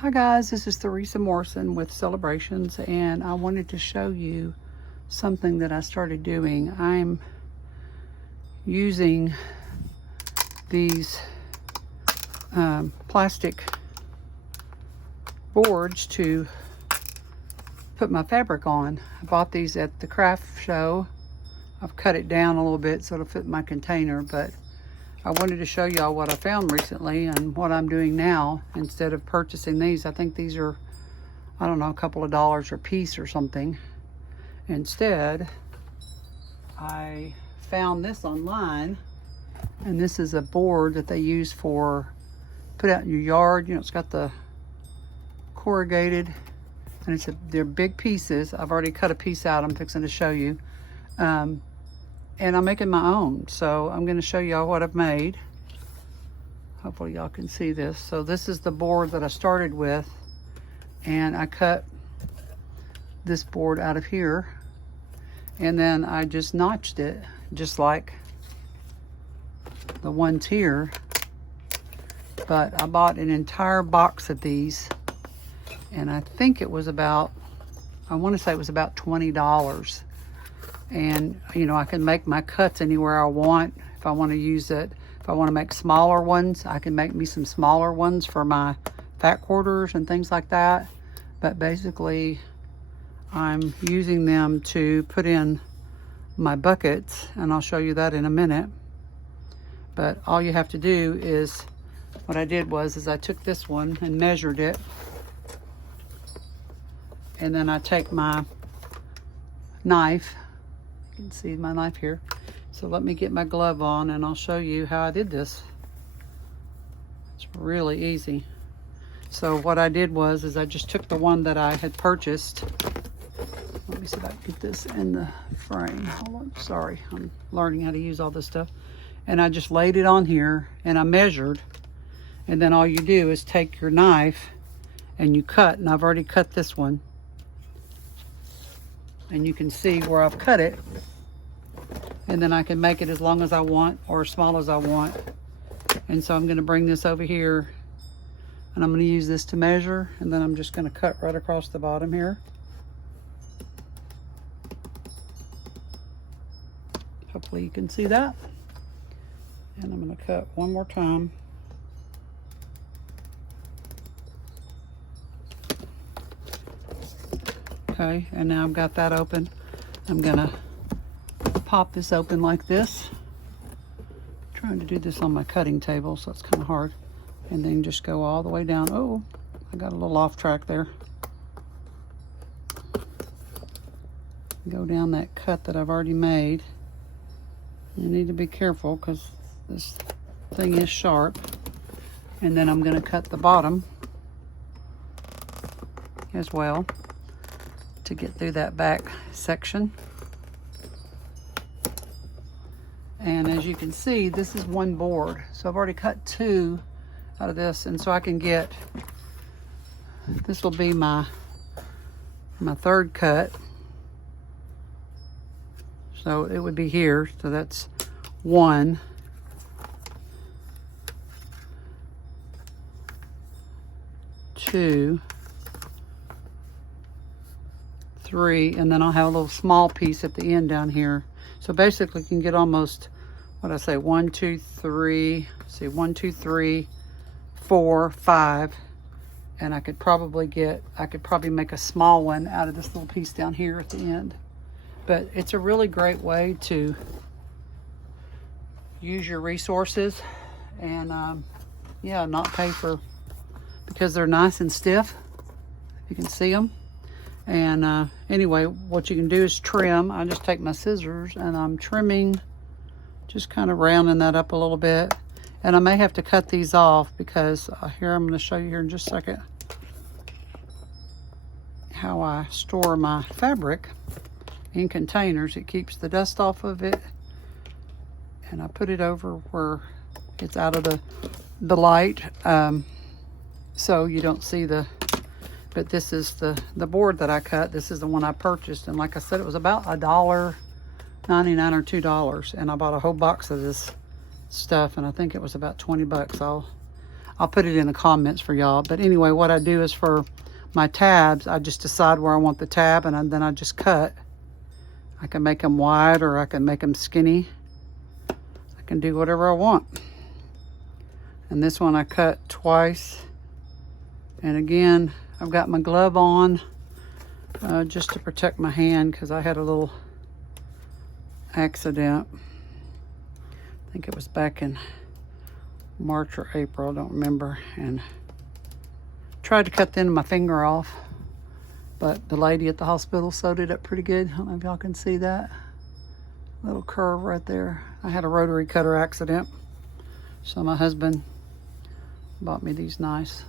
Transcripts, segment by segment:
Hi guys, this is Theresa Morrison with Celebrations, and I wanted to show you something that I started doing. I'm using these plastic boards to put my fabric on. I bought these at the craft show. I've cut it down a little bit so it'll fit in my container, but I wanted to show y'all what I found recently and what I'm doing now instead of purchasing these. I think these are, I don't know, a couple of dollars a piece or something. Instead, I found this online, and this is a board that they use for put out in your yard. You know, it's got the corrugated, and they're big pieces. I've already cut a piece out. I'm fixing to show you. And I'm making my own, so I'm going to show y'all what I've made. Hopefully y'all can see this. So this is the board that I started with, and I cut this board out of here, and then I just notched it just like the ones here. But I bought an entire box of these, and I think it was about, I want to say it was about $20. And you know, I can make my cuts anywhere I want. If I want to use it, if I want to make smaller ones, I can make me some smaller ones for my fat quarters and things like that. But basically, I'm using them to put in my buckets, and I'll show you that in a minute. But all you have to do is, what I did was I took this one and measured it, and then I take my knife. You can see my knife here. So let me get my glove on and I'll show you how I did this. It's really easy. So what I did was I just took the one that I had purchased. Let me see if I can get this in the frame. Hold on, sorry, I'm learning how to use all this stuff. And I just laid it on here and I measured. And then all you do is take your knife and you cut, and I've already cut this one. And you can see where I've cut it, and then I can make it as long as I want or as small as I want. And so I'm going to bring this over here, and I'm going to use this to measure, and then I'm just going to cut right across the bottom here. Hopefully you can see that. And I'm going to cut one more time. Okay, and now I've got that open. I'm gonna pop this open like this. I'm trying to do this on my cutting table, so it's kind of hard. And then just go all the way down. Oh, I got a little off track there. Go down that cut that I've already made. You need to be careful because this thing is sharp. And then I'm gonna cut the bottom as well, to get through that back section. And as you can see, this is one board. So I've already cut two out of this, and so I can get, this will be my third cut. So it would be here, so that's 1, 2, 3, and then I'll have a little small piece at the end down here. So basically you can get almost, what I say, 1, 2, 3, see, 1, 2, 3, 4, 5, and I could probably make a small one out of this little piece down here at the end. But it's a really great way to use your resources and yeah, not pay for, because they're nice and stiff. You can see them. And anyway, what you can do is trim. I just take my scissors and I'm trimming, just kind of rounding that up a little bit. And I may have to cut these off because here, I'm going to show you here in just a second how I store my fabric in containers. It keeps the dust off of it, and I put it over where it's out of the light, so you don't see the, but this is the board that I cut. This is the one I purchased, and like I said, it was about $1.99 or $2, and I bought a whole box of this stuff, and I think it was about 20 bucks. I'll put it in the comments for y'all. But anyway, what I do is for my tabs, I just decide where I want the tab, and then I just cut. I can make them wide or I can make them skinny. I can do whatever I want. And this one I cut twice. And again, I've got my glove on just to protect my hand because I had a little accident. I think it was back in March or April, I don't remember. And tried to cut the end of my finger off, but the lady at the hospital sewed it up pretty good. I don't know if y'all can see that little curve right there. I had a rotary cutter accident, so my husband bought me these nice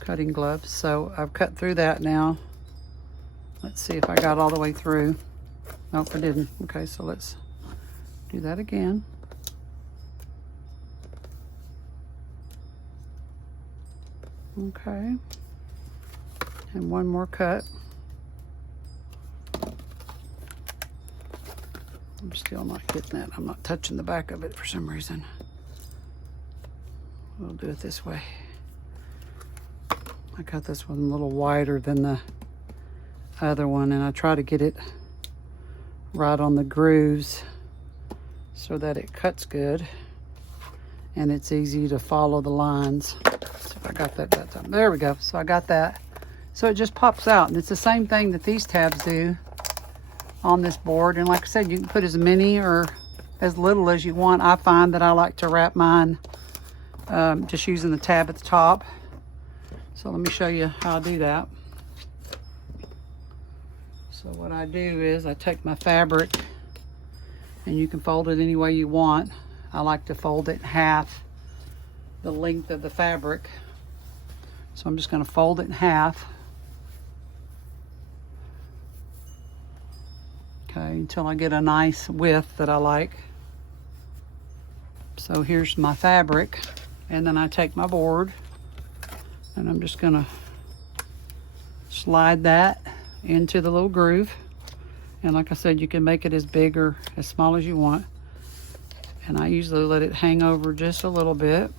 cutting gloves. So I've cut through that now. Let's see if I got all the way through. Nope, I didn't. Okay, so let's do that again. Okay, and one more cut. I'm still not getting that. I'm not touching the back of it for some reason. We'll do it this way. I got this one a little wider than the other one, and I try to get it right on the grooves so that it cuts good and it's easy to follow the lines. So if I got that time. There we go. So I got that. So it just pops out, and it's the same thing that these tabs do on this board. And like I said, you can put as many or as little as you want. I find that I like to wrap mine just using the tab at the top. So let me show you how I do that. So what I do is I take my fabric, and you can fold it any way you want. I like to fold it in half the length of the fabric. So I'm just going to fold it in half. Okay, until I get a nice width that I like. So here's my fabric, and then I take my board, and I'm just going to slide that into the little groove. And like I said, you can make it as big or as small as you want. And I usually let it hang over just a little bit,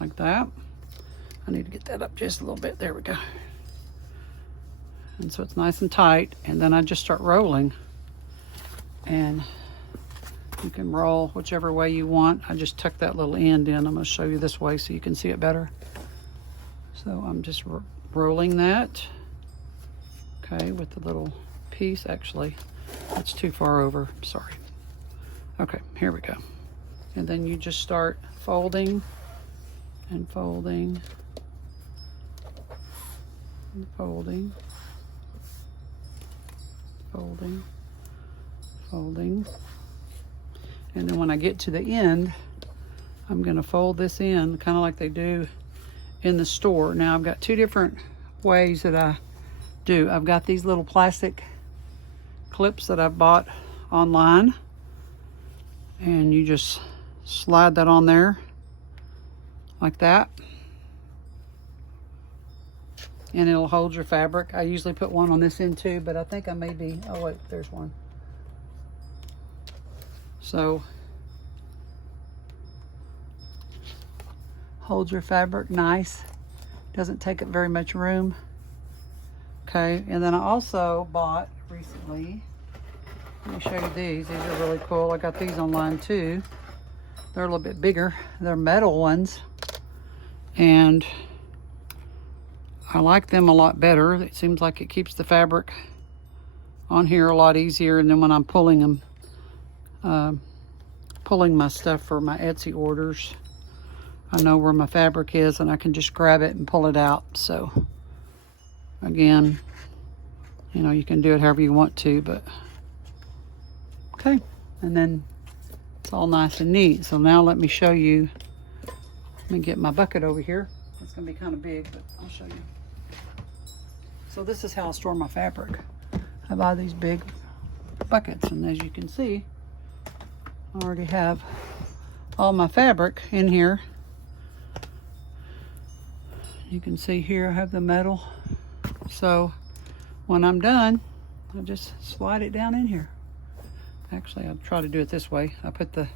like that. I need to get that up just a little bit. There we go. And so it's nice and tight. And then I just start rolling. And you can roll whichever way you want. I just tuck that little end in. I'm going to show you this way so you can see it better. So I'm just rolling that. Okay, with the little piece. Actually, that's too far over. Sorry. Okay, here we go. And then you just start folding and folding and folding, folding, folding. And then when I get to the end, I'm going to fold this in kind of like they do in the store. Now I've got two different ways that I do. I've got these little plastic clips that I've bought online, and you just slide that on there like that, and it'll hold your fabric. I usually put one on this end too, but I think I may be, oh wait, there's one. So hold your fabric nice, doesn't take up very much room. Okay, and then I also bought recently, let me show you these. These are really cool. I got these online too. They're a little bit bigger. They're metal ones, and I like them a lot better. It seems like it keeps the fabric on here a lot easier, and then when I'm pulling them, pulling my stuff for my Etsy orders, I know where my fabric is, and I can just grab it and pull it out. So again, you know, you can do it however you want to, but okay. And then it's all nice and neat. So now let me show you. Let me get my bucket over here. It's gonna be kind of big, but I'll show you. So this is how I store my fabric. I buy these big buckets, and as you can see, I already have all my fabric in here. You can see here I have the metal. So when I'm done, I just slide it down in here. Actually, I'll try to do it this way. I put the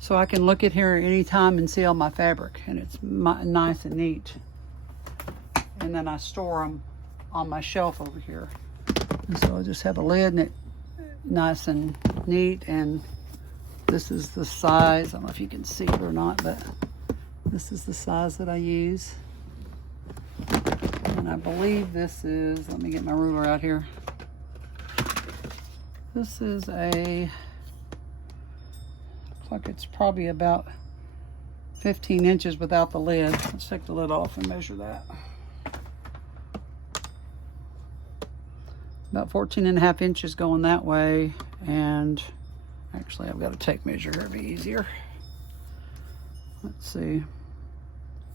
so I can look at here anytime and see all my fabric, and it's nice and neat. And then I store them on my shelf over here. And so I just have a lid, and it nice and neat. And this is the size. I don't know if you can see it or not, but this is the size that I use. And I believe this is, let me get my ruler out here. This is a, looks like it's probably about 15 inches without the lid. Let's take the lid off and measure that. About 14.5 inches going that way. And actually I've got a tape measure here, it'll be easier. Let's see,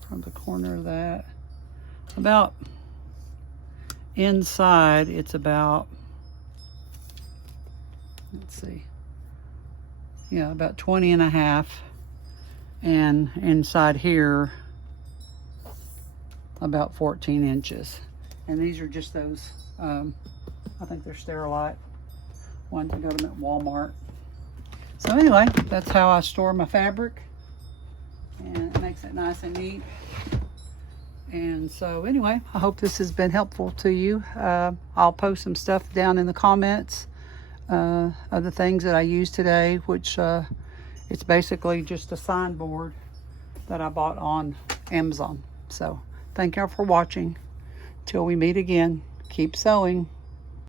from the corner of that, about inside it's about, let's see, yeah, about 20.5, and inside here about 14 inches. And these are just those, I think they're Sterilite ones. I got them at Walmart. So anyway, that's how I store my fabric, and it makes it nice and neat. And so anyway, I hope this has been helpful to you. I'll post some stuff down in the comments of the things that I used today, which it's basically just a signboard that I bought on Amazon. So thank y'all for watching. Till we meet again, keep sewing.